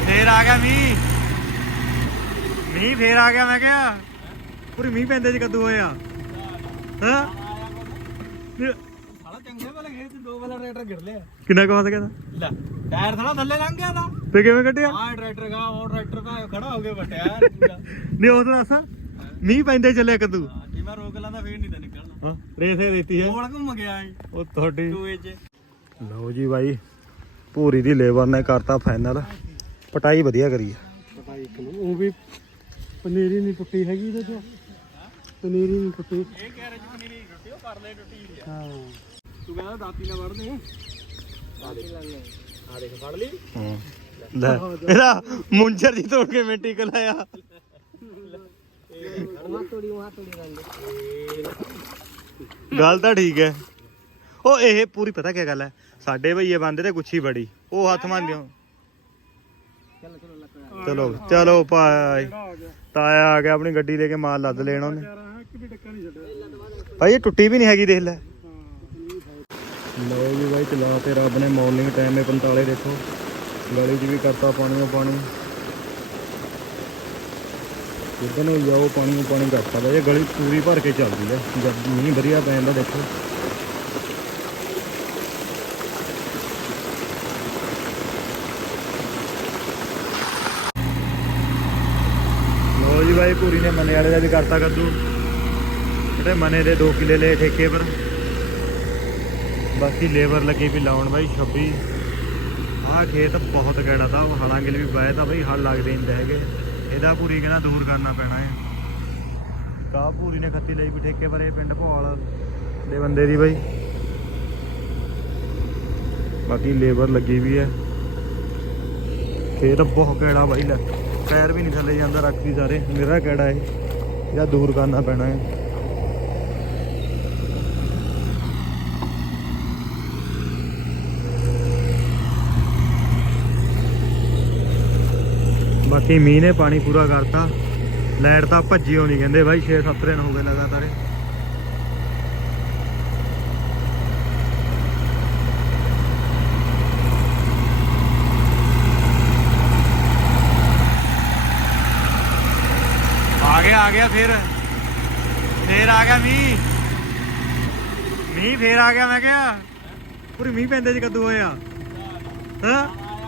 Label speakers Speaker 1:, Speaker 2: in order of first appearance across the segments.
Speaker 1: ਫੇਰ ਆ ਗਿਆ ਮੀਂਹ ਫੇਰ ਆ ਗਿਆ। ਮੈਂ ਕਿਹਾ ਪੂਰੀ ਮੀਂਹ ਪੈਂਦੇ ਚ ਕੱਦੂ ਹੋਇਆ ਹਾਂ
Speaker 2: ਸਾਲਾ ਚੰਗੇ ਵਾਲੇ ਖੇਤ ਦੋ ਵਾਲਾ ਟਰੈਕਟਰ ਗਿਰ ਲਿਆ।
Speaker 1: ਕਿੰਨਾ ਕੁ ਫਸ ਗਿਆ
Speaker 2: ਲੈ ਟਾਇਰ ਥੜਾ ਥੱਲੇ ਲੰਘ ਗਿਆ ਤਾਂ
Speaker 1: ਤੇ ਕਿਵੇਂ ਕੱਢਿਆ?
Speaker 2: ਆਹ ਟਰੈਕਟਰ ਦਾ ਉਹ ਟਰੈਕਟਰ ਦਾ ਖੜਾ ਹੋ ਕੇ ਵੱਟਿਆ ਯਾਰ ਪੂਰਾ।
Speaker 1: ਨਹੀਂ ਉਹ ਤਾਂ ਦੱਸ ਮੀਂਹ ਪੈਂਦੇ ਚੱਲਿਆ ਕੱਦੂ।
Speaker 2: ਜੇ ਮੈਂ ਰੋਕ ਲਾਂਦਾ ਫੇਰ ਨਹੀਂ ਤਾਂ ਨਿਕਲਣਾ।
Speaker 1: ਹਾਂ ਰੇਸੇ ਦਿੱਤੀ ਹੈ
Speaker 2: ਕੋਲ ਘੁੰਮ ਗਿਆ
Speaker 1: ਉਹ ਤੁਹਾਡੀ।
Speaker 2: ਟੂਏ ਚ
Speaker 1: ਲਓ ਜੀ ਬਾਈ ਭੂਰੀ ਦੀ ਲੇਬਰ ਨੇ ਕਰਤਾ ਫਾਈਨਲ। ਪਟਾਈ ਵਧੀਆ ਕਰੀ ਆ।
Speaker 2: ਪਟਾਈ ਉਹ ਵੀ ਪਨੀਰੀ ਨਹੀਂ ਟੁੱਟੀ ਹੈਗੀ ਇਹਦੇ ਚ। ਪਨੀਰੀ ਨਹੀਂ ਟੁੱਟੀ। ਇਹ ਕਹਿ ਰਹੇ ਜੀ ਪਨੀਰੀ ਟੁੱਟੀ ਉਹ ਪਰਲੇ ਟੁੱਟੀ ਆ। ਹਾਂ ਤੂੰ ਕਹਿੰਦਾ ਦਾਤੀ ਨਾਲ ਵੜਦੇ ਆ ਦੇਖ ਫੜ ਲਈ।
Speaker 1: ਹਾਂ ਲੈ ਇਹਦਾ ਮੁੰਜਰ ਜੀ ਤੋੜ ਕੇ ਮਿੱਟੀ ਕਲਾਇਆ। ਗੱਲ ਤਾਂ ਠੀਕ ਹੈ। ਉਹ ਇਹ ਪੂਰੀ ਪਤਾ ਕੀ ਗੱਲ ਹੈ ਸਾਡੇ ਭਈਏ ਬੰਦੇ ਤੇ ਗੁੱਛੀ ਬੜੀ ਉਹ ਹੱਥ ਮੰਨਦੇ। ਚਲੋ ਚਲੋ ਭਾਈ ਤਾਇਆ ਆ ਗਿਆ ਆਪਣੀ ਗੱਡੀ ਲੈ ਕੇ ਮਾਲ ਲੱਦ ਲੈਣਾ ਉਹਨੇ। ਭਾਈ ਇਹ ਟੁੱਟੀ ਵੀ ਨਹੀਂ ਹੈਗੀ ਦੇਖ ਲੈ। ਲਓ ਜੀ ਬਾਈ ਚਲਾ ਤੇ ਰੱਬ ਨੇ ਮਾਰਨਿੰਗ ਟਾਈਮ ਹੈ 45 ਦੇਖੋ ਗਲੀ 'ਚ ਵੀ ਕਰਤਾ ਪਾਣੀ ਜਿੱਦਾਂ ਨੂੰ ਜਾਓ ਪਾਣੀ ਕਰਤਾ ਵਾ। ਇਹ ਗਲੀ ਪੂਰੀ ਭਰ ਕੇ ਚੱਲਦੀ ਹੈ ਜਦ ਮੀਂਹ ਵਧੀਆ ਪੈ ਜਾਂਦਾ ਦੇਖੋ। ਲਓ ਜੀ ਬਾਈ ਪੂਰੀ ਨੇ ਮਨੇ ਵਾਲੇ ਦਾ ਵੀ ਕਰਤਾ ਕੱਦੂ। ਜਿਹੜੇ ਮਨੇ ਦੇ 2 ਕਿੱਲੇ ਲਏ ਠੇਕੇ ਪਰ। ਬਾਕੀ ਲੇਬਰ ਲੱਗੀ ਵੀ ਲਾਉਣ ਬਾਈ 26। ਆਹ ਖੇਤ ਬਹੁਤ ਗੈੜਾ ਤਾ ਉਹ ਹਲਾਂ ਗਿਲ ਵੀ ਬਾਏ ਤਾਂ ਬਈ ਹਲ ਲੱਗਦੇ ਨਹੀਂ ਹੈਗੇ। ਇਹਦਾ ਪੂਰੀ ਕਹਿੰਦਾ ਦੂਰ ਕਰਨਾ ਪੈਣਾ ਹੈ। ਕਾਹ ਪੂਰੀ ਨੇ ਖੱਤੀ ਲਈ ਵੀ ਠੇਕੇ ਪਰ ਇਹ ਪਿੰਡ ਭੋਲ ਦੇ ਬੰਦੇ ਦੀ ਬਾਈ। ਬਾਕੀ ਲੇਬਰ ਲੱਗੀ ਵੀ ਹੈ। ਖੇਤ ਬਹੁਤ ਗੈੜਾ ਬਾਈ ਲੈ ਪੈਰ ਵੀ ਨਹੀਂ ਥੱਲੇ ਜਾਂਦਾ ਰੱਖਦੀ ਸਾਰੇ। ਮੇਰਾ ਗੈੜਾ ਹੈ ਇਹਦਾ ਦੂਰ ਕਰਨਾ ਪੈਣਾ ਹੈ। ਬਾਕੀ ਮੀਂਹ ਨੇ ਪਾਣੀ ਪੂਰਾ ਕਰਤਾ। ਲਾਈਟ ਤਾਂ ਭੱਜੀ ਹੋਣੀ ਕਹਿੰਦੇ ਬਾਈ 6-7 ਦਿਨ ਹੋ ਗਏ ਲਗਾਤਾਰ। ਆ ਗਿਆ ਫਿਰ ਆ ਗਿਆ ਮੀਂਹ ਫੇਰ ਆ ਗਿਆ। ਮੈਂ ਕਿਹਾ ਪੂਰੀ ਮੀਂਹ ਪੈਂਦੇ ਚ ਕੱਦੂ ਹੋਇਆ ਹਾਂ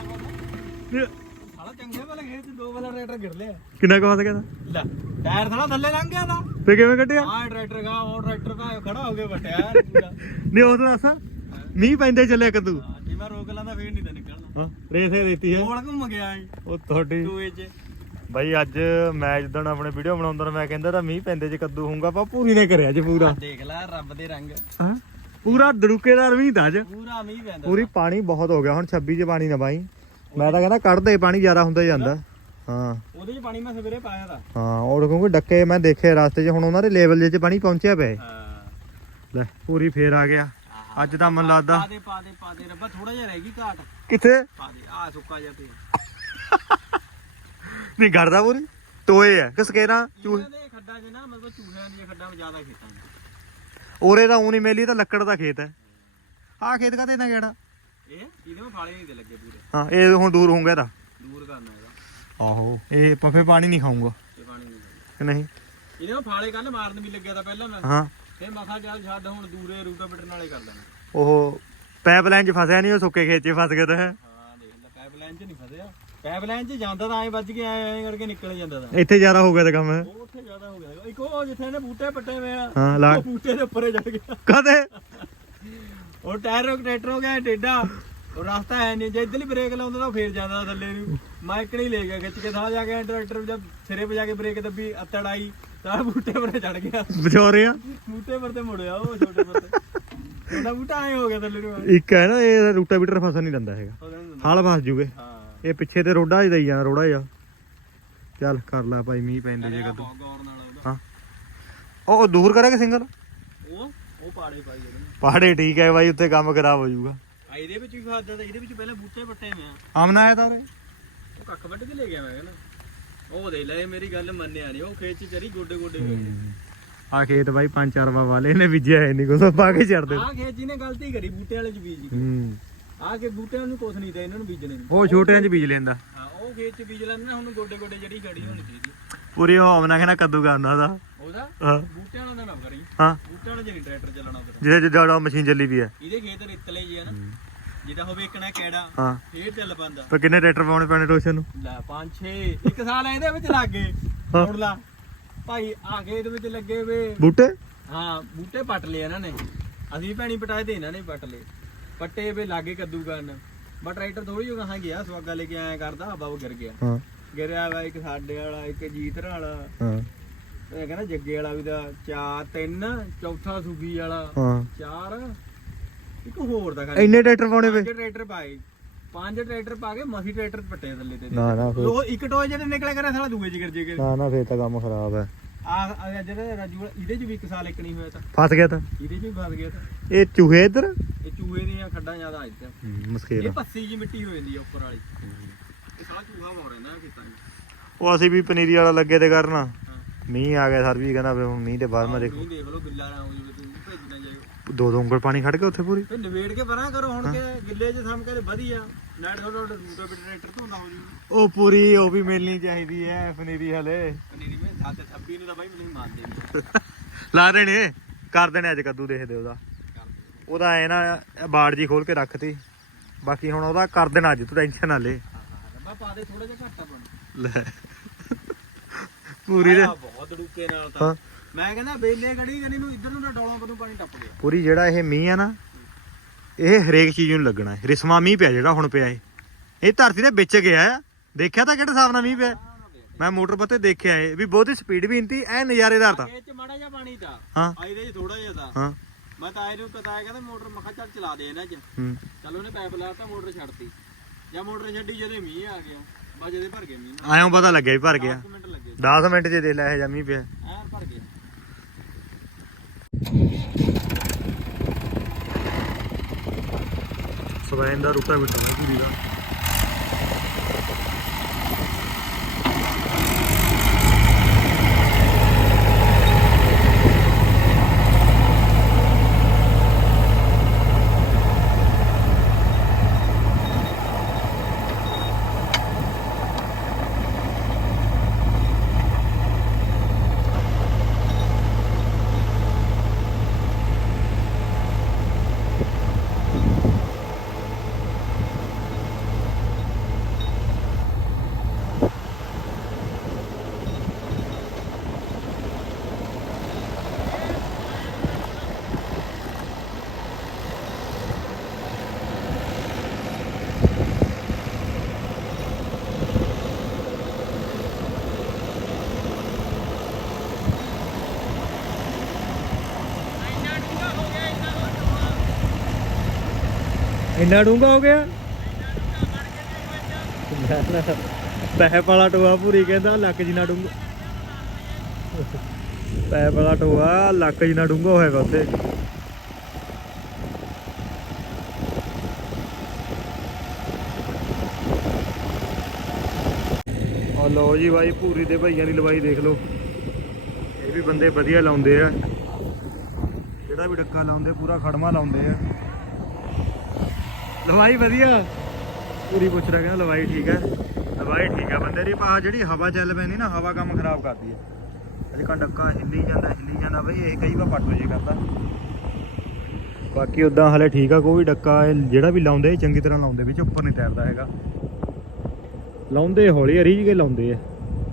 Speaker 2: ਚੰਗੇ ਵਾਲੇ ਖੇਤ ਦੋ ਵਾਲਾ ਟਰੈਕਟਰ ਗਿਰ ਲਿਆ।
Speaker 1: ਕਿੰਨਾ ਕੁ ਫਸ ਗਿਆ?
Speaker 2: ਲੈ ਟਾਇਰ ਥੜਾ ਥੱਲੇ ਲੰਘ ਗਿਆ ਤਾਂ
Speaker 1: ਤੇ ਕਿਵੇਂ ਕੱਢਿਆ?
Speaker 2: ਆਹ ਟਰੈਕਟਰ ਦਾ ਉਹ ਟਰੈਕਟਰ ਦਾ ਖੜਾ ਹੋ ਕੇ ਵੱਟਿਆ ਯਾਰ ਪੂਰਾ।
Speaker 1: ਨਹੀਂ ਉਹ ਤਾਂ ਦੱਸ ਮੀਂਹ ਪੈਂਦੇ ਚੱਲਿਆ ਕੱਦੂ।
Speaker 2: ਜੇ ਮੈਂ ਰੋਕ ਲਾਂਦਾ ਫੇਰ ਨਹੀਂ ਤਾਂ ਨਿਕਲਣਾ।
Speaker 1: ਹਾਂ ਰੇਸੇ ਦਿੱਤੀ ਹੈ
Speaker 2: ਕੋਲ ਘੁੰਮ ਗਿਆ
Speaker 1: ਉਹ ਤੁਹਾਡੀ।
Speaker 2: ਟੂਏ ਚ
Speaker 1: ਬਾਈ ਅੱਜ ਮੈਂ ਜਿੱਦਣ ਆਪਣੇ ਵੀਡੀਓ ਬਣਾਉਂਦਾ ਮੈਂ ਕਹਿੰਦਾ ਤਾਂ ਮੀਂਹ ਪੈਂਦੇ ਚ ਕੱਦੂ ਹੋਊਗਾ ਪਰ ਪੂਰੀ ਨੇ ਕਰਿਆ ਅੱਜ ਪੂਰਾ।
Speaker 2: ਦੇਖ ਲੈ ਰੱਬ ਦੇ ਰੰਗ
Speaker 1: ਹਾਂ ਪੂਰਾ ਦੜੂਕੇਦਾਰ ਮੀਂਹ ਤਾਂ ਅੱਜ
Speaker 2: ਪੂਰਾ ਮੀਂਹ ਪੈਂਦਾ।
Speaker 1: ਪੂਰੀ ਪਾਣੀ ਬਹੁਤ ਹੋ ਗਿਆ ਹੁਣ 26 ਚ ਪਾਣੀ ਨਾ ਬਾਈ। ਮੈਂ ਤਾਂ ਕਹਿੰਦਾ ਕੱਢਦੇ ਪਾਣੀ ਜ਼ਿਆਦਾ ਹੁੰਦਾ ਜਾਂਦਾ। ਹਾਂ
Speaker 2: ਉਹਦੇ ਚ ਪਾਣੀ ਮੈਂ ਸਵੇਰੇ ਪਾਇਆ ਤਾਂ।
Speaker 1: ਹਾਂ ਉਹ ਕਿਉਂਕਿ ਡੱਕੇ ਮੈਂ ਦੇਖੇ ਰਸਤੇ 'ਚ ਹੁਣ ਉਹਨਾਂ ਦੇ ਲੈਵਲ ਜੇ 'ਚ ਪਾਣੀ ਪਹੁੰਚਿਆ ਪਿਆ।
Speaker 2: ਹਾਂ
Speaker 1: ਲੈ ਪੂਰੀ ਫੇਰ ਆ ਗਿਆ ਅੱਜ ਤਾਂ ਮੈਨੂੰ ਲੱਗਦਾ।
Speaker 2: ਪਾ ਦੇ ਰੱਬਾ ਥੋੜਾ ਜਿਹਾ ਰਹਿ ਗਈ ਘਾਟ।
Speaker 1: ਕਿੱਥੇ
Speaker 2: ਪਾ ਦੇ ਆ ਸੁੱਕਾ ਜਿਹਾ ਪਿਆ
Speaker 1: ਨਹੀਂ ਗੜਦਾ ਪੂਰੀ ਟੋਏ ਆ ਕਿ ਸਕੇਰਾ ਚੂਹੇ
Speaker 2: ਦੇ ਖੱਡਾਂ 'ਚ ਨਾ ਮਤਲਬ ਚੂਹਿਆਂ ਦੀਆਂ ਖੱਡਾਂ ਜ਼ਿਆਦਾ ਖੇਤਾਂ 'ਚ।
Speaker 1: ਉਰੇ ਤਾਂ ਊਂ ਨਹੀਂ ਮੇਲੀ ਤਾਂ ਲੱਕੜ ਦਾ ਖੇਤ ਹੈ। ਆਹ ਖੇਤ ਕਾਹਤੇ ਨਾ ਕਿਹੜਾ
Speaker 2: ਇਹ ਇਹਦੇ ਵਿੱਚ ਫਾਲੇ ਨਹੀਂ ਤੇ ਲੱਗੇ ਪੂਰੇ।
Speaker 1: ਹਾਂ ਇਹ ਹੁਣ ਦੂਰ ਹੋਊਗਾ ਇਹਦਾ
Speaker 2: ਦੂਰ ਕਰਨਾ ਇਹਦਾ।
Speaker 1: ਆਹੋ ਇਹ ਪਫੇ ਪਾਣੀ ਨਹੀਂ ਖਾਊਂਗਾ
Speaker 2: ਇਹ ਪਾਣੀ ਨਹੀਂ
Speaker 1: ਕਿ ਨਹੀਂ।
Speaker 2: ਇਹਦੇ ਵਿੱਚ ਫਾਲੇ ਕੱਲ ਮਾਰਨ ਵੀ ਲੱਗਿਆ ਤਾਂ ਪਹਿਲਾਂ ਮੈਂ।
Speaker 1: ਹਾਂ
Speaker 2: ਫੇਰ ਮਖਾ ਚੱਲ ਛੱਡ ਹੁਣ ਦੂਰੇ ਰੂਟਾਵੇਟਰ ਨਾਲੇ ਕਰ ਲੈਣਾ।
Speaker 1: ਉਹ ਪਾਈਪਲਾਈਨ 'ਚ ਫਸਿਆ ਨਹੀਂ ਉਹ ਸੁੱਕੇ ਖੇਤ 'ਚ ਫਸ ਗਿਆ ਤਾਂ।
Speaker 2: ਹਾਂ ਦੇਖ ਲੈ ਪਾਈਪਲਾਈਨ 'ਚ ਨਹੀਂ ਫਸਿਆ। ਪਾਈਪਲਾਈਨ 'ਚ ਜਾਂਦਾ ਤਾਂ ਐਂ ਵੱਜ ਕੇ ਐਂ ਕਰਕੇ ਨਿਕਲ ਜਾਂਦਾ ਤਾਂ।
Speaker 1: ਇੱਥੇ ਜ਼ਿਆਦਾ ਹੋ ਗਿਆ ਤਾਂ ਕੰਮ।
Speaker 2: ਉਹ ਉੱਥੇ ਜ਼ਿਆਦਾ ਹੋ ਗਿਆ। ਇੱਕ ਉਹ ਜਿੱਥੇ ਇਹਨੇ ਬੂਟੇ ਪੱਟੇ ਹੋਏ ਆ
Speaker 1: ਹਾਂ ਲਾ
Speaker 2: ਉਹ ਬੂਟੇ ਦੇ ਉੱਪਰ ਚੜ ਗਿਆ
Speaker 1: ਕਾਹਦੇ।
Speaker 2: ਉਹ ਟਾਇਰ ਟਰੈਕਟਰ ਹੋ ਗਿਆ ਟੇਡਾ। ਉਹ ਰਸਤਾ ਹੈ ਨਹੀਂ ਜੇ ਇੱਧਰਲੀ ਬ੍ਰੇਕ ਲਾਉਂਦਾ ਤਾਂ ਫੇਰ ਜਾਂਦਾ ਥੱਲੇ ਨੂੰ। ਮੈਂ ਇਕਣੀ ਲੈ ਗਿਆ ਖਿੱਚ ਕੇ ਥਾਂ ਜਾ ਕੇ ਟਰੈਕਟਰ ਜਦ ਸਿਰੇ ਪਜਾ ਕੇ ਬ੍ਰੇਕ ਦੱਬੀ ਅੱਤੜ ਆਈ ਤਾਂ ਬੂਟੇ ਪਰ ਚੜ ਗਿਆ।
Speaker 1: ਵਿਚੋਰੇ ਆ
Speaker 2: ਬੂਟੇ ਪਰ ਤੇ ਮੁੜਿਆ ਉਹ ਛੋਟੇ ਪਰ ਛੋਟਾ ਬੂਟਾ ਐ ਹੋ ਗਿਆ ਥੱਲੇ ਨੂੰ।
Speaker 1: ਇੱਕ ਹੈ ਨਾ ਇਹ ਰੂਟਾਵੀਟਰ ਫਸਣ ਨਹੀਂ ਦਿੰਦਾ ਹੈਗਾ। ਹਲ ਫਸ ਜੂਗੇ।
Speaker 2: ਹਾਂ ਇਹ
Speaker 1: ਪਿੱਛੇ ਤੇ ਰੋਡਾ ਹੀ ਦਈ ਜਾਣਾ ਰੋੜਾ ਜਿਹਾ। ਚੱਲ ਕਰ ਲੈ ਭਾਈ ਮੀਂਹ ਪੈਂਦੇ ਜੇ ਕਦੋਂ। ਹਾਂ ਉਹ ਦੂਰ ਕਰੇਗਾ ਸਿੰਗਲ
Speaker 2: ਉਹ ਪਾੜੇ ਪਾਈ ਜਿਹੜੇ
Speaker 1: ਪਹਾੜੇ ਠੀਕ ਹੈ ਬਾਈ ਉੱਥੇ ਕੰਮ ਖਰਾਬ ਹੋ ਜਾਊਗਾ।
Speaker 2: ਆ ਇਹਦੇ ਵਿੱਚ ਵੀ ਫਸਦਾ ਤਾਂ ਇਹਦੇ ਵਿੱਚ ਪਹਿਲਾਂ ਬੂਟੇ ਪੱਟੇ ਹੋਏ ਆ।
Speaker 1: ਆਮਨਾ ਆਇਆ ਤਾਂ ਉਰੇ
Speaker 2: ਉਹ ਕੱਖ ਵੱਢ ਕੇ ਲੈ ਗਿਆ ਮੈਂ ਕਹਿੰਦਾ। ਉਹ ਦੇ ਲੈ ਮੇਰੀ ਗੱਲ ਮੰਨਿਆ ਨਹੀਂ। ਉਹ ਖੇਤ 'ਚ ਚਰੀ ਗੋਡੇ
Speaker 1: ਆ ਖੇਤ ਬਾਈ 5-4 ਵਾਲੇ ਨੇ ਬੀਜਿਆ ਹੈ ਨਹੀਂ ਕੁਛ ਪਾ ਕੇ ਛੱਡ ਦੇ।
Speaker 2: ਆ ਖੇਤ ਜੀ ਨੇ ਗਲਤੀ ਕਰੀ ਬੂਟੇ ਵਾਲੇ 'ਚ ਬੀਜ
Speaker 1: ਹੂੰ
Speaker 2: ਆ ਕੇ ਬੂਟਿਆਂ ਨੂੰ ਕੁਛ ਨਹੀਂ ਤੇ ਇਹਨਾਂ ਨੂੰ ਬੀਜਣੇ ਨੂੰ।
Speaker 1: ਉਹ ਛੋਟਿਆਂ 'ਚ ਬੀਜ ਲੈਂਦਾ।
Speaker 2: ਹਾਂ ਉਹ ਉਹ ਖੇਤ ਚ ਬੀਜ ਲੈਂਦੇ ਨਾ ਹੁਣ ਗੋਡੇ ਗੋਡੇ ਜਿਹੜੀ ਖੜੀ ਹੋਣੀ ਚਾਹੀਦੀ
Speaker 1: ਪੂਰੀ ਉਹ ਆਮਨਾ ਕਹਿੰਦਾ ਕੱਦੂ ਕਰਨਾ ਉਹਦਾ
Speaker 2: ਉਹਦਾ
Speaker 1: ਹਾਂ
Speaker 2: ਬੂਟਿਆਂ ਵਾਲਾ ਦਾ ਨਾ ਕਰੀ
Speaker 1: ਹਾਂ
Speaker 2: ਬੂਟਿਆਂ ਵਾਲਾ ਜਿਹੜੀ ਟਰੈਕਟਰ ਚੱਲਣਾ ਫਿਰ
Speaker 1: ਜਿਹਦੇ ਜਿੱਦਾਂ ਮਸ਼ੀਨ ਚੱਲੀ ਵੀ ਹੈ
Speaker 2: ਇਹਦੇ ਖੇਤ ਰਿੱਤਲੇ ਜੀ ਆ ਨਾ ਜਿੱਦਾਂ ਹੋਵੇ ਇੱਕਣਾ ਕੈੜਾ
Speaker 1: ਹਾਂ
Speaker 2: ਫੇਰ ਚੱਲ ਪੈਂਦਾ
Speaker 1: ਪਰ ਕਿੰਨੇ ਟਰੈਕਟਰ ਪਾਉਣੇ ਪੈਣੇ ਟੋਸ਼ਨ ਨੂੰ
Speaker 2: ਲੈ 5-6 ਇੱਕ ਸਾਲ ਇਹਦੇ ਵਿੱਚ ਲੱਗ ਗਏ ਹੁਣ ਲਾ ਭਾਈ ਆ ਖੇਤ ਵਿੱਚ ਲੱਗੇ ਵੇ
Speaker 1: ਬੂਟੇ
Speaker 2: ਹਾਂ ਬੂਟੇ ਪੱਟ ਲਏ ਇਹਨਾਂ ਨੇ ਅਸੀਂ ਭੈਣੀ ਪਟਾਏ ਤੇ ਇਹਨਾਂ ਨੇ ਪੱਟ ਲਏ ਪੱਟੇ ਵੇ ਲਾਗੇ ਕੱਦੂ ਕਰਨ ਬਟ ਟਰੈਕਟਰ ਥੋੜੀ ਜਿਹੀ ਗਾਹਾਂ ਗਿਆ ਸਵਾਗਾ ਲੈ ਕੇ ਆਇਆ ਕਰਦਾ ਹਵਾ ਗਿਰ ਗਿਆ
Speaker 1: ਹਾਂ
Speaker 2: ਗਿਰਿਆ ਵਾ ਇੱਕ ਸਾਡੇ ਵਾਲਾ ਇੱਕ ਜੀਤਰ ਵਾਲਾ
Speaker 1: ਹਾਂ
Speaker 2: ਇਹ ਕਹਿੰਦਾ ਜੱਗੇ ਵਾਲਾ ਵੀ ਦਾ 3 ਚੌਥਾ ਸੁਖੀ ਵਾਲਾ
Speaker 1: ਹਾਂ
Speaker 2: 4 ਇੱਕ ਹੋਰ ਦਾ
Speaker 1: ਇੰਨੇ ਟਰੈਕਟਰ ਪਾਉਣੇ ਵੇ
Speaker 2: 5 ਟਰੈਕਟਰ ਪਾਏ 5 ਟਰੈਕਟਰ ਪਾ ਕੇ ਮਸੀ ਟਰੈਕਟਰ ਪੱਟੇ ਥੱਲੇ ਤੇ
Speaker 1: ਨਾ ਨਾ ਫਿਰ
Speaker 2: ਉਹ ਇੱਕ ਟੋਏ ਜਿਹੜੇ ਨਿਕਲਿਆ ਕਰਿਆ ਸਾਲਾ ਦੂਏ ਚ ਗਿਰ ਜੇ
Speaker 1: ਨਾ ਨਾ ਫੇਰ ਤਾਂ ਕੰਮ ਖਰਾਬ ਹੈ
Speaker 2: ਆ ਜਿਹੜਾ ਰਾਜੂ ਵਾਲਾ, ਇਹਦੇ ਚ ਵੀ ਇੱਕ ਸਾਲ ਇੱਕ ਨਹੀਂ ਹੋਇਆ ਤਾਂ
Speaker 1: ਫਸ ਗਿਆ ਤਾਂ
Speaker 2: ਇਹਦੇ ਚ ਵੀ ਫਸ ਗਿਆ ਤਾਂ
Speaker 1: ਇਹ ਚੂਹੇ ਇੱਧਰ
Speaker 2: ਇਹ ਚੂਹੇ ਦੀਆਂ ਖੱਡਾਂ ਜ਼ਿਆਦਾ ਇੱਥੇ
Speaker 1: ਮੁਸ਼ਕਿਲ
Speaker 2: ਇਹ ਪੱਸੀ ਜੀ ਮਿੱਟੀ ਹੋ ਜਾਂਦੀ ਆ ਉੱਪਰ ਵਾਲੀ ਇਹ ਸਾਲਾ ਚੂਹਾ ਹੋ ਰਹਿੰਦਾ ਖੇਤਾਂ 'ਚ
Speaker 1: ਉਹ ਅਸੀਂ ਵੀ ਪਨੀਰੀ ਵਾਲਾ ਲੱਗੇ ਤੇ ਕਰਨਾ
Speaker 2: ਹਾਂ
Speaker 1: ਮੀਂਹ ਆ ਗਿਆ ਸਰ ਵੀ ਕਹਿੰਦਾ ਵੀ ਹੁਣ ਮੀਂਹ ਤੇ ਬਾਅਦ ਮੈਂ ਦੇਖੋ
Speaker 2: ਨਹੀਂ ਦੇਖ ਲਓ ਗਿੱਲਾ ਨਾ ਹੋ ਜਾਵੇ ਤੁਸੀਂ ਭੇਜਣਾ ਜਾਏ
Speaker 1: ਦੋ ਉਂਗਲ ਪਾਣੀ ਖੜ ਗਿਆ ਉੱਥੇ ਪੂਰੀ
Speaker 2: ਫੇ ਨਵੇੜ ਕੇ ਪਰਾਂ ਕਰੋ ਹੁਣ ਕਿ ਗਿੱਲੇ 'ਚ ਸਮ ਕੇ ਵਧੀਆ ਨਾੜ ਥੋੜਾ ਰੂਟਾ ਟਰੈਕਟਰ ਧੋਂਦਾ ਹੋ ਜੂ
Speaker 1: ਉਹ ਪੂਰੀ ਉਹ ਵੀ ਮਿਲਣੀ ਚਾਹੀਦੀ ਹੈ ਪਨੀਰੀ ਹਲੇ
Speaker 2: ਪਨੀਰੀ ਮੈਂ 7-26 ਨੂੰ ਤਾਂ ਬਾਈ ਮੈਨੂੰ ਮੰਨਦੇ ਨਹੀਂ
Speaker 1: ਲਾ ਦੇਣੇ ਕਰ ਦੇਣੇ ਅੱਜ ਕੱਦੂ ਦੇਖਦੇ ਉਹਦਾ ਐ ਨਾ ਬਾੜ ਜੀ ਖੋਲ ਕੇ ਰੱਖਤੀ ਬਾਕੀ ਹੁਣ ਉਹਦਾ ਕਰ ਦੇਣਾ ਅੱਜ ਤੂੰ ਟੈਨਸ਼ਨ ਨਾ ਲੈ
Speaker 2: ਮੈਂ ਪਾ ਦੇ ਥੋੜਾ ਜਿਹਾ ਘੱਟ ਬਣ
Speaker 1: ਲੈ ਪੂਰੀ ਦੇ
Speaker 2: ਬਹੁਤ ਡੁੱਕੇ ਨਾਲ ਤਾਂ ਮੈਂ ਕਹਿੰਦਾ ਬੇਲੇ ਗੜੀ ਗੜੀ ਨੂੰ ਇੱਧਰ ਨੂੰ ਨਾ ਡੋਲੋਂ ਕਦੋਂ ਪਾਣੀ ਟੱਪ ਗਿਆ
Speaker 1: ਪੂਰੀ ਜਿਹੜਾ ਇਹ ਮੀਂਹ ਆ ਨਾ ਇਹ ਹਰੇਕ ਚੀਜ਼ ਨੂੰ ਲੱਗਣਾ ਹੈ ਰਿਸਮਾ ਮੀਂਹ ਪਿਆ ਜਿਹੜਾ ਹੁਣ ਪਿਆ ਇਹ ਧਰਤੀ ਦੇ ਵਿੱਚ ਗਿਆ ਆ ਦੇਖਿਆ ਤਾਂ ਕਿਹੜੇ ਹਿਸਾਬ ਨਾਲ ਮੀਂਹ ਪਿਆ ਮੈਂ ਮੋਟਰ ਪੱਤੇ ਦੇਖਿਆ ਏ ਵੀ ਬਹੁਤੀ ਸਪੀਡ ਵੀ ਇੰਤੀ ਐ ਨਜ਼ਾਰੇਦਾਰ ਤਾਂ
Speaker 2: ਇਹ ਚ ਮਾੜਾ ਜਿਹਾ ਪਾਣੀ ਤਾਂ
Speaker 1: ਹਾਂ
Speaker 2: ਇਹਦੇ ਚ ਥੋੜਾ ਜਿਹਾ ਤਾਂ
Speaker 1: ਹਾਂ
Speaker 2: ਮੈਂ ਤਾਂ ਇਹਨੂੰ ਪਤਾ ਹੈ ਕਹਿੰਦਾ ਮੋਟਰ ਮਖਾ ਚੱਲ ਚਲਾ ਦੇ ਇਹਨਾਂ ਚ ਚਲ ਉਹਨੇ ਪੈਪ ਲਾਤਾ ਮੋਟਰ ਛੱਡਤੀ ਜਾਂ ਮੋਟਰ ਛੱਡੀ ਜਦੇ ਮੀਂਹ ਆ ਗਿਆ ਬਾ ਜਦੇ ਭਰ ਗਿਆ ਮੀਂਹ
Speaker 1: ਆਇਓ ਪਤਾ ਲੱਗਿਆ ਵੀ ਭਰ ਗਿਆ
Speaker 2: 10 ਮਿੰਟ ਲੱਗੇ
Speaker 1: 10 ਮਿੰਟ ਚ ਦੇ ਲੈ ਇਹ ਜਾਂ ਮੀਂਹ ਪਿਆ
Speaker 2: ਐਨ ਭਰ ਗਿਆ
Speaker 1: ਸਵੈਨ ਦਾ ਰੁਪਾ ਬਿਠਾਉਣਾ ਪੂਰੀ ਦਾ ਇੰਨਾ ਡੂੰਗਾ ਹੋ ਗਿਆ ਪੈਪ ਵਾਲਾ ਟੋਆ ਪੂਰੀ ਕਹਿੰਦਾ ਲੱਕ ਜਿੰਨਾ ਡੂੰਗਾ ਪੈਪ ਵਾਲਾ ਟੋਆ ਲੱਕ ਜਿੰਨਾ ਡੂੰਗਾ ਹੋਏਗਾ ਉੱਥੇ ਆ ਲਓ ਜੀ ਬਾਈ ਪੂਰੀ ਦੇ ਭਾਈਆਂ ਦੀ ਲਵਾਈ ਦੇਖ ਲਓ ਇਹ ਵੀ ਬੰਦੇ ਵਧੀਆ ਲਾਉਂਦੇ ਆ ਜਿਹੜਾ ਵੀ ਡੱਕਾ ਲਾਉਂਦੇ ਪੂਰਾ ਖੜਮਾ ਲਾਉਂਦੇ ਆ ਲਵਾਈ ਵਧੀਆ ਪੂਰੀ ਪੁੱਛ ਰਿਹਾ ਕਹਿੰਦਾ ਲਵਾਈ ਠੀਕ ਹੈ ਲਵਾਈ ਠੀਕ ਹੈ ਬੰਦੇ ਦੀ ਪਾ ਜਿਹੜੀ ਹਵਾ ਚੱਲ ਪੈਂਦੀ ਨਾ ਹਵਾ ਕੰਮ ਖਰਾਬ ਕਰਦੀ ਹੈ ਅੱਜ ਕੱਲ੍ਹ ਡੱਕਾ ਹਿੱਲੀ ਜਾਂਦਾ ਬਈ ਇਹ ਕਈ ਵਾਰ ਪੱਟ ਜੇ ਕਰਦਾ ਬਾਕੀ ਉਦਾਂ ਹਲੇ ਠੀਕ ਆ ਕੋਈ ਡੱਕਾ ਜਿਹੜਾ ਵੀ ਲਾਉਂਦੇ ਚੰਗੀ ਤਰ੍ਹਾਂ ਲਾਉਂਦੇ ਵਿੱਚ ਉੱਪਰ ਨਹੀਂ ਤੈਰਦਾ ਹੈਗਾ ਲਾਉਂਦੇ ਹੌਲੀ ਹਰੀ ਕੇ ਲਾਉਂਦੇ ਆ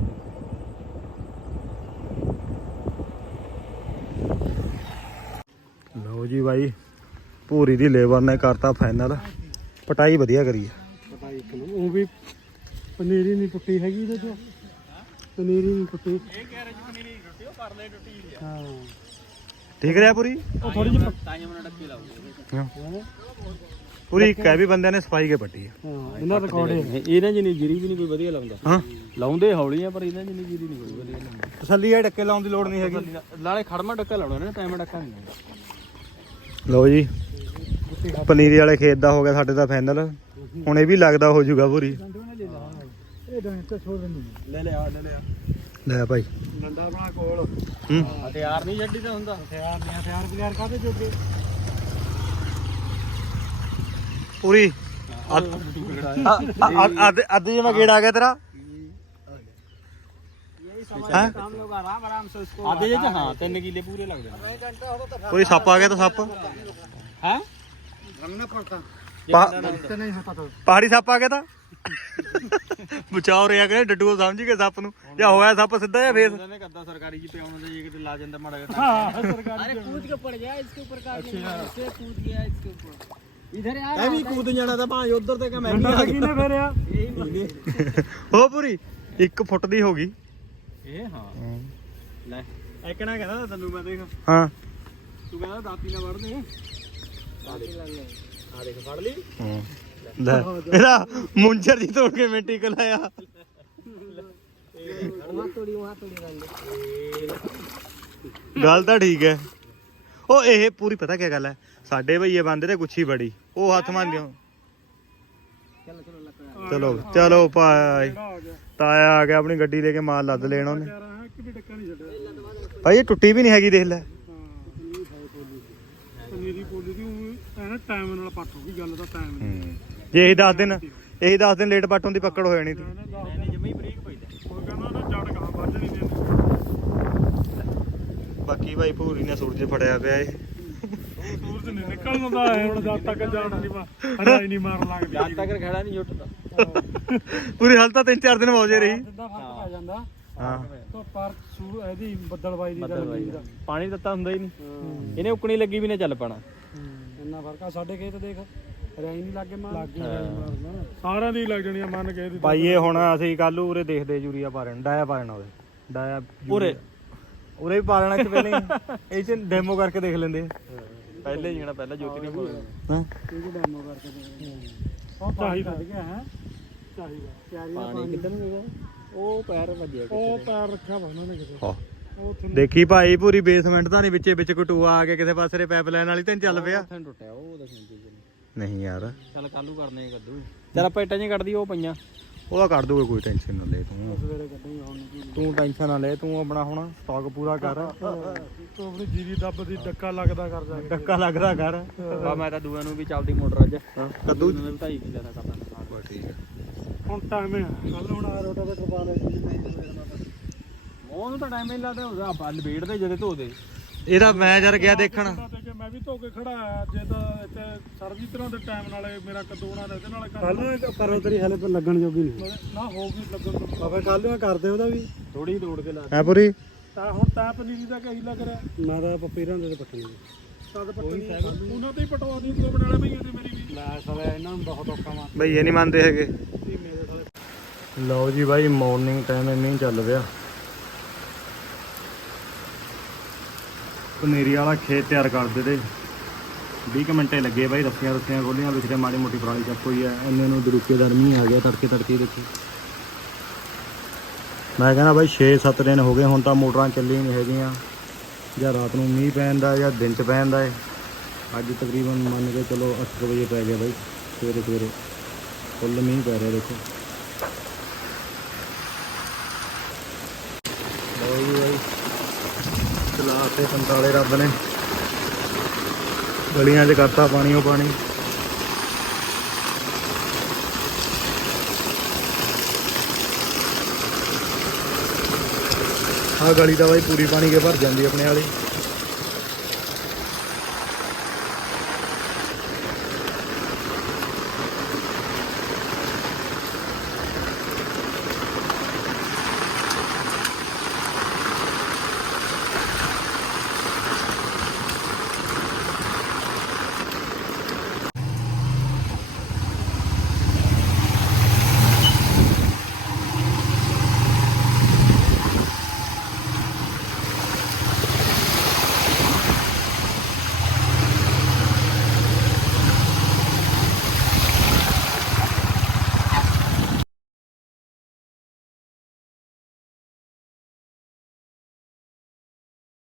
Speaker 1: ਲਓ ਜੀ ਬਾਈ ਭੂਰੀ ਦੀ ਲੇਬਰ ਨੇ ਕਰਤਾ ਫਾਈਨਲ ਪਟਾਈ ਵਧੀਆ ਕਰੀ ਆ
Speaker 2: ਪਟਾਈ ਉਹ ਵੀ ਪਨੀਰੀ ਨਹੀਂ ਟੁੱਟੀ ਹੈਗੀ ਇਹਦੇ ਚ ਪਨੀਰੀ ਨਹੀਂ ਟੁੱਟੀ ਇਹ ਕਹਿ ਰਹੇ ਜੀ ਪਨੀਰੀ ਟੁੱਟੀ ਉਹ ਪਰ ਲੈ ਟੁੱਟੀ ਆ ਹਾਂ
Speaker 1: ਠੀਕ ਰਿਹਾ ਪੂਰੀ
Speaker 2: ਉਹ ਥੋੜੀ ਜਿਹੀ ਟਾਈਮ ਨਾਲ ਡੱਕੇ ਲਾਉਂਦੇ
Speaker 1: ਪੂਰੀ ਕਹਿ ਵੀ ਬੰਦਿਆਂ ਨੇ ਸਫਾਈ ਕੇ ਪੱਟੀ ਆ
Speaker 2: ਹਾਂ ਇਹਨਾਂ ਰਿਕਾਰਡ ਹੈ ਇਹਨਾਂ ਜਿੰਨੀ ਗਿਰੀ ਵੀ ਨਹੀਂ ਕੋਈ ਵਧੀਆ ਲਾਉਂਦਾ
Speaker 1: ਹਾਂ
Speaker 2: ਲਾਉਂਦੇ ਹੌਲੀ ਆ ਪਰ ਇਹਨਾਂ ਜਿੰਨੀ ਗਿਰੀ ਨਹੀਂ ਕੋਈ ਵਧੀਆ ਲਾਉਂਦਾ
Speaker 1: ਤਸੱਲੀ ਆ ਡੱਕੇ ਲਾਉਣ ਦੀ ਲੋੜ ਨਹੀਂ ਹੈਗੀ
Speaker 2: ਨਾਲੇ ਖੜਮਾ ਡੱਕਾ ਲਾਉਣਾ ਨਾ ਟਾਈਮ ਡੱਕਾ ਨਹੀਂ
Speaker 1: ਲਓ ਜੀ ਪਨੀਰੀ ਵਾਲੇ ਖੇਤ ਦਾ ਹੋ ਗਿਆ ਸਾਡੇ ਦਾ ਫਾਈਨਲ ਹੁਣ ਇਹ ਵੀ ਲੱਗਦਾ ਹੋ ਜਾਊਗਾ ਪੂਰੀ
Speaker 2: ਇਹ ਡੰਡਾ ਛੋੜ ਦਿੰਦੀ ਲੈ ਲਿਆ
Speaker 1: ਲੈ ਭਾਈ
Speaker 2: ਡੰਡਾ ਆਪਣਾ ਕੋਲ ਹਥਿਆਰ ਨਹੀਂ ਛੱਡੀ ਤਾਂ ਹੁੰਦਾ ਹਥਿਆਰ ਬਗੈਰ ਕਾਹਦੇ ਜੋਗੇ
Speaker 1: ਪੂਰੀ ਅੱਜ ਜੇ ਮੈਂ ਗੇੜ ਆ ਗਿਆ ਤੇਰਾ
Speaker 2: हम लोग आराम से उसको आधे जे हाँ 3 किले पूरे लग जाते
Speaker 1: ਕੋਈ ਸੱਪ ਆ ਗਿਆ ਤਾਂ ਸੱਪ
Speaker 2: हैं
Speaker 3: रंगना पड़ता
Speaker 2: नहीं होता तो
Speaker 1: ਪਹਾੜੀ ਸੱਪ ਆ ਗਿਆ ਤਾਂ ਬਚਾਓ ਰਿਹਾ ਕਿ ਡੱਡੂ ਸਮਝ ਕੇ ਸੱਪ ਨੂੰ ਜਾਂ ਹੋਇਆ ਸੱਪ ਸਿੱਧਾ ਜਾਂ ਫੇਸ
Speaker 2: ने कद्दा सरकारी जी पे आने जे किते ला ਜਾਂਦਾ माड़ा जिहा हां सरकारी
Speaker 3: अरे कूद के पड़ गया इसके ऊपर का इससे कूद गया इसके ऊपर इधर यार
Speaker 2: मैं भी कूद जाना था भाई उधर ते मैं भी आ गया
Speaker 3: फिर यार
Speaker 1: ਹੋ ਪੂਰੀ 1 ਫੁੱਟ ਦੀ ਹੋ ਗਈ
Speaker 2: ਇਹ ਹਾਂ ਲੈ ਐਕਣਾ ਕਹਿੰਦਾ ਤੈਨੂੰ ਮੈਂ ਦੇਖ
Speaker 1: ਹਾਂ
Speaker 2: ਤੂੰ ਕਹਿੰਦਾ ਦਾਤੀ ਨਾਲ ਵੜਦੇ ਆ ਦੇਖ ਫੜ ਲਈ
Speaker 1: ਲੈ ਇਹਦਾ ਮੁੰਜਰ ਜੀ ਤੋੜ ਕੇ ਮਿੱਟੀ ਕਲਾਇਆ
Speaker 3: वहां थोड़ी रंग
Speaker 1: ਗੱਲ ਤਾਂ ਠੀਕ ਹੈ ਉਹ ਇਹ ਪੂਰੀ ਪਤਾ ਕੀ ਗੱਲ ਹੈ ਸਾਡੇ ਭਈਏ ਬੰਦੇ ਤੇ ਗੁੱਛੀ ਬੜੀ ਉਹ ਹੱਥ ਮੰਨ ਦਿਓ
Speaker 3: चलो चलो लकड़ा
Speaker 1: ਚਲੋ ਚਲੋ ਭਾਈ ਤਾਇਆ ਆ ਗਿਆ ਆਪਣੀ ਗੱਡੀ ਲੈ ਕੇ ਮਾਲ ਲੱਦ ਲੈਣਾ ਉਹਨੇ ਭਾਈ ਇਹ ਟੁੱਟੀ ਵੀ ਨਹੀਂ ਹੈਗੀ ਦੇਖ ਲੈ
Speaker 4: ਪਨੀਰੀ ਪੋਲੀ ਦੀ ਐ ਨਾ ਟਾਈਮ ਨਾਲ ਪੱਟ ਹੋ ਗਈ ਗੱਲ ਦਾ ਟਾਈਮ
Speaker 1: ਜੇ ਇਹੀ 10 ਦਿਨ ਲੇਟ ਪੱਟੋਂ ਦੀ ਪਕੜ ਹੋ ਜਾਣੀ ਸੀ
Speaker 2: ਨਹੀਂ ਜਮੀ ਬਰੀਕ ਪੈਂਦਾ
Speaker 4: ਉਹ ਕਹਿੰਦਾ ਨਾ ਜੜ ਗਾਂ ਵੱਜ ਨਹੀਂ ਦਿੰਦੇ
Speaker 1: ਬਾਕੀ ਭਾਈ ਭੂਰੀ ਨੇ ਸੂਰਜ ਫੜਿਆ ਪਿਆ ਏ
Speaker 4: ਸੂਰਜ ਨਹੀਂ ਨਿਕਲਣ ਦਾ ਹੈ ਹੁਣ ਜਦ ਤੱਕ ਜਾਣ ਨਹੀਂ ਹਰਾਈ ਨਹੀਂ ਮਾਰਨ ਲੱਗਦੀ
Speaker 2: ਜਦ ਤੱਕ ਖੜਾ ਨਹੀਂ ਉੱਠਦਾ
Speaker 1: ਪੂਰੀ ਹਾਲ ਤਾਂ 3-4 ਦਿਨ ਮੌਜੇ ਰਹੀ
Speaker 4: ਜਿੱਦਾਂ ਫਰਕ ਪੈ ਜਾਂਦਾ
Speaker 1: ਹਾਂ
Speaker 4: ਤਾਂ ਪਰ ਸੂਰ ਇਹਦੀ ਬੱਦਲਬਾਈ ਦੀ ਦਾ
Speaker 2: ਪਾਣੀ ਦਿੱਤਾ ਹੁੰਦਾ ਹੀ ਨਹੀਂ ਇਹਨੇ ਉਕਣੀ ਲੱਗੀ ਵੀ ਨਾ ਚੱਲ ਪਾਣਾ
Speaker 4: ਇੰਨਾ ਫਰਕ ਆ ਸਾਡੇ ਖੇਤ ਦੇਖ ਹਰਾਈ ਨਹੀਂ ਲੱਗੇ ਮਾਰਨਾ ਸਾਰਿਆਂ ਦੀ ਲੱਗ ਜਾਣੀ ਆ ਮੰਨ ਕੇ ਇਹਦੀ
Speaker 1: ਭਾਈ ਇਹ ਹੁਣ ਅਸੀਂ ਕੱਲ ਉਰੇ ਦੇਖਦੇ ਯੂਰੀਆ ਪਾ ਰਹੇ ਡਾਇਆ ਪਾ ਲੈਣਾ ਉਹਦੇ ਡਾਇਆ
Speaker 2: ਉਰੇ
Speaker 1: ਉਰੇ ਵੀ ਪਾ ਲੈਣਾ ਚ ਪਹਿਲੇ ਇਹ ਚ ਡੈਮੋ ਕਰਕੇ ਦੇਖ ਲੈਂਦੇ
Speaker 2: ਪਹਿਲੇ ਜਿਹੜਾ ਪਹਿਲਾਂ ਜੋਤੀ ਨੇ
Speaker 1: ਹਾਂ
Speaker 4: ਇਹ ਡੈਮੋ ਕਰਕੇ ਦੇਖ ਉਹ ਚਾਹੀਦਾ ਹੈ ਚਾਹੀਦਾ
Speaker 2: ਪਾਣੀ ਕਿੱਧਰ ਨੂੰ ਗਿਆ ਉਹ ਪੈਰ ਵੱਜਿਆ
Speaker 4: ਉਹ ਪੈਰ ਰੱਖਿਆ ਵਾ ਉਹਨਾਂ ਨੇ ਕਿਤੇ
Speaker 1: ਹਾਂ
Speaker 4: ਉਹ ਉੱਥੇ
Speaker 1: ਦੇਖੀ ਭਾਈ ਪੂਰੀ ਬੇਸਮੈਂਟ ਤਾਂ ਨਹੀਂ ਵਿੱਚ ਕੋਈ ਟੂਆ ਆ ਕੇ ਕਿਸੇ ਪਾਸੇ ਦੇ ਪਾਈਪਲਾਈਨ ਵਾਲੀ ਤਾਂ ਨੀ ਚੱਲ ਪਿਆ
Speaker 2: ਉੱਥੇ ਟੁੱਟਿਆ ਉਹ ਦੱਸਣ ਚੀਜ਼
Speaker 1: ਨਹੀਂ ਯਾਰ
Speaker 2: ਚੱਲ ਕੱਲੂ ਕਰਨੇ ਆ ਕੱਦੂ ਚੱਲ ਆਪਾਂ ਇੱਟਾਂ ਜਿਹੀਆਂ ਕੱਢਦੀ ਉਹ ਪਈਆਂ
Speaker 1: ਉਹਦਾ ਕਰ ਦੂਗੇ ਕੋਈ ਟੈਨਸ਼ਨ ਨਾ ਲੈ ਤੂੰ
Speaker 4: ਸਵੇਰੇ ਕੱਢਾਂਗੇ ਹੁਣ ਕੀ
Speaker 1: ਤੂੰ ਟੈਨਸ਼ਨ ਨਾ ਲੈ ਤੂੰ ਆਪਣਾ ਹੁਣ ਸਟਾਕ ਪੂਰਾ ਕਰ
Speaker 4: ਤੂੰ ਆਪਣੀ ਜੀਰੀ ਦੱਬ ਦੀ ਡੱਕਾ ਲੱਗਦਾ ਕਰ ਜਾ
Speaker 1: ਟੱਕਾ ਲੱਗਦਾ ਕਰ
Speaker 2: ਬਾ ਮੈਂ ਤਾਂ ਦੂਆਂ ਨੂੰ ਵੀ ਚੱਲਦੀ ਮੋਟਰ ਅੱਜ
Speaker 1: ਕੱਦੂ
Speaker 2: ਉਹਨਾਂ ਨੇ ਵੀ 2.5 ਕਿੱਲੇ ਦਾ ਕਰਦਾ
Speaker 1: ਠੀਕ ਹੈ
Speaker 4: ਹੁਣ ਟਾਈਮ ਹੈ ਕੱਲ ਹੁਣ ਆ ਰੋਟਾਵੇਟਰ ਪਾ ਲੈ
Speaker 2: ਉਹਨੂੰ ਤਾਂ ਟਾਈਮ ਹੀ ਨੀ ਲੱਗਦਾ ਉਹਦਾ ਆਪਾਂ ਲਪੇੜ ਦੇ ਜਦੇ ਧੋ ਦੇ
Speaker 1: ਇਹਦਾ ਮੈਂ ਯਾਰ ਗਿਆ ਦੇਖਣ
Speaker 4: ਕਿ ਮੈਂ ਵੀ ਧੋ ਕੇ ਖੜਾ ਆ ਜੇ ਤਾਂ ਇੱਥੇ ਸਰਵੀ ਤਰ੍ਹਾਂ ਦੇ ਟਾਈਮ ਨਾਲੇ ਮੇਰਾ ਕਦੋਣਾ ਇਹਦੇ ਨਾਲ ਕਰ ਪਰ ਤੇਰੀ ਹਲੇ ਪਰ ਲੱਗਣ ਜੋਗੀ ਨਹੀਂ ਨਾ ਹੋਊਗੀ ਲੱਗਣ ਤੋਂ ਬਾਬਾ ਕੱਲ ਨੂੰ ਕਰਦੇ ਉਹਦਾ ਵੀ
Speaker 2: ਥੋੜੀ ਤੋੜ ਕੇ ਲਾ
Speaker 1: ਹੈ ਪੂਰੀ
Speaker 4: ਤਾਂ ਹੁਣ ਤਾਂ ਪਨੀਰੀ ਦਾ ਕਹੀ ਲੱਗ ਰਿਹਾ ਮੈਂ ਤਾਂ ਪਪੀਰਾਂ ਦੇ ਪੱਟਣੀ ਤਦ ਪੱਟਣੀ ਉਹਨਾਂ ਤੇ ਹੀ ਪਟਵਾ ਦੀ ਦੋ ਬਨਾਲੇ ਭਈਆਂ ਨੇ ਮੇਰੀ ਵੀ ਲੈ ਸਾਲੇ ਇਹਨਾਂ ਨੂੰ ਬਹੁਤ ਔਖਾ ਮਾਰ
Speaker 1: ਬਈ ਇਹ ਨਹੀਂ ਮੰਨਦੇ ਹੈਗੇ
Speaker 4: ਮੇਰੇ ਸਾਲੇ
Speaker 1: ਲਓ ਜੀ ਬਾਈ ਮਾਰਨਿੰਗ ਟਾਈਮ ਇੰਨੀ ਚੱਲ ਪਿਆ ਪਨੀਰੀ ਵਾਲਾ ਖੇਤ ਤਿਆਰ ਕਰਦੇ ਤੇ 20 ਮਿੰਟੇ ਲੱਗੇ ਬਾਈ ਰੱਸੀਆਂ ਖੋਲੀਆਂ ਵਿੱਚ ਤੇ ਮਾੜੀ ਮੋਟੀ ਪੁਰਾਣੀ ਚੱਕ ਹੋਈ ਐ ਇੰਨੇ ਨੂੰ ਦਰੂਕੇਦਾਰ ਮੀਂਹ ਆ ਗਿਆ ਤੜਕੇ ਦੇਖੀ ਮੈਂ ਕਹਿੰਦਾ ਬਾਈ 6-7 ਦਿਨ ਹੋ ਗਏ ਹੁਣ ਤਾਂ ਮੋਟਰਾਂ ਚੱਲੀ ਨਹੀਂ ਹੈਗੀਆਂ ਜਾਂ ਰਾਤ ਨੂੰ ਮੀਂਹ ਪੈਂਦਾ ਜਾਂ ਦਿਨ 'ਚ ਪੈਂਦਾ ਏ ਅੱਜ ਤਕਰੀਬਨ ਮੰਨ ਕੇ ਚਲੋ 8 ਵਜੇ ਪੈ ਗਿਆ ਬਾਈ ਸਵੇਰੇ ਫੁੱਲ ਮੀਂਹ ਪੈ ਰਿਹਾ ਦੇਖੋ ਲਓ ਜੀ ਬਾਈ ਚਲਾ ਤੇ ਪੰਤਾਲੇ ਰੱਬ ਨੇ ਗਲੀਆਂ 'ਚ ਕਰਤਾ ਪਾਣੀ ਆਹ ਗਲੀ ਤਾਂ ਬਾਈ ਪੂਰੀ ਪਾਣੀ ਕੇ ਭਰ ਜਾਂਦੀ ਆਪਣੇ ਵਾਲੀ